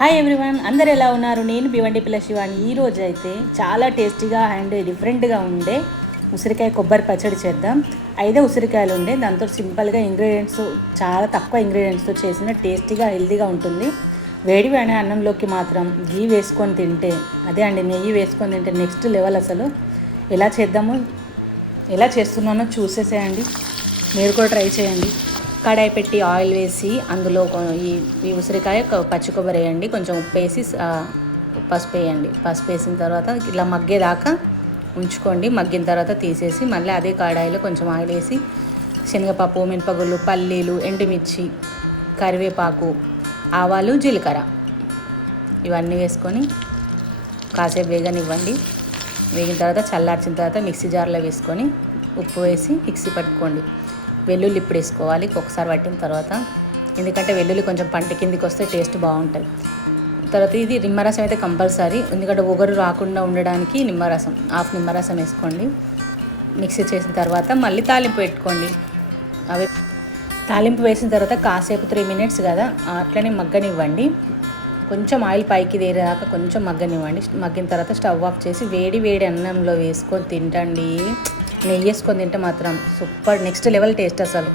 Hi everyone, అందరు ఎలా ఉన్నారు? నేను భివండి పిల్ల శివాని. ఈరోజు అయితే చాలా టేస్టీగా అండ్ డిఫరెంట్గా ఉండే ఉసిరికాయ కొబ్బరి పచ్చడి చేద్దాం. 5 ఉసిరికాయలు ఉండే, దాంతో సింపుల్గా ఇంగ్రీడియంట్స్ చాలా తక్కువ ఇంగ్రీడియంట్స్తో చేసిన టేస్టీగా హెల్తీగా ఉంటుంది. వేడి అనే అన్నంలోకి మాత్రం గీ వేసుకొని తింటే, అదే అండి నెయ్యి వేసుకొని తింటే నెక్స్ట్ లెవెల్. అసలు ఎలా చేస్తున్నానో చూసేసేయండి, మీరు కూడా ట్రై చేయండి. కడాయి పెట్టి ఆయిల్ వేసి అందులో ఈ ఉసిరికాయ పచ్చి కొబ్బరి వేయండి, కొంచెం ఉప్పు వేసి పసుపు వేయండి. పసుపు వేసిన తర్వాత ఇలా మగ్గేదాకా ఉంచుకోండి. మగ్గిన తర్వాత తీసేసి మళ్ళీ అదే కడాయిలో కొంచెం ఆయిల్ వేసి శనగపప్పు, మినపగుళ్ళు, పల్లీలు, ఎండుమిర్చి, కరివేపాకు, ఆవాలు, జీలకర్ర ఇవన్నీ వేసుకొని కాసేపు వేగనివ్వండి. వేగిన తర్వాత చల్లార్చిన తర్వాత మిక్సీ జార్లో వేసుకొని ఉప్పు వేసి మిక్సీ పట్టుకోండి. వెల్లుల్లి ఇప్పుడు వేసుకోవాలి ఒకసారి పట్టిన తర్వాత, ఎందుకంటే వెల్లుల్లి కొంచెం పంట కిందికి వస్తే టేస్ట్ బాగుంటుంది. తర్వాత ఇది నిమ్మరసం అయితే కంపల్సరీ, ఎందుకంటే ఒగరు రాకుండా ఉండడానికి హాఫ్ నిమ్మరసం వేసుకోండి. మిక్సీ చేసిన తర్వాత మళ్ళీ తాలింపు పెట్టుకోండి. తాలింపు వేసిన తర్వాత కాసేపు 3 minutes కదా అట్లనే మగ్గనివ్వండి. కొంచెం ఆయిల్ పైకి తేరేదాకా కొంచెం మగ్గనివ్వండి. మగ్గిన తర్వాత స్టవ్ ఆఫ్ చేసి వేడి అన్నంలో వేసుకొని తింటండి. నెయ్యి వేసుకొని తింటే మాత్రం సూపర్ నెక్స్ట్ లెవెల్ టేస్ట్ అసలు.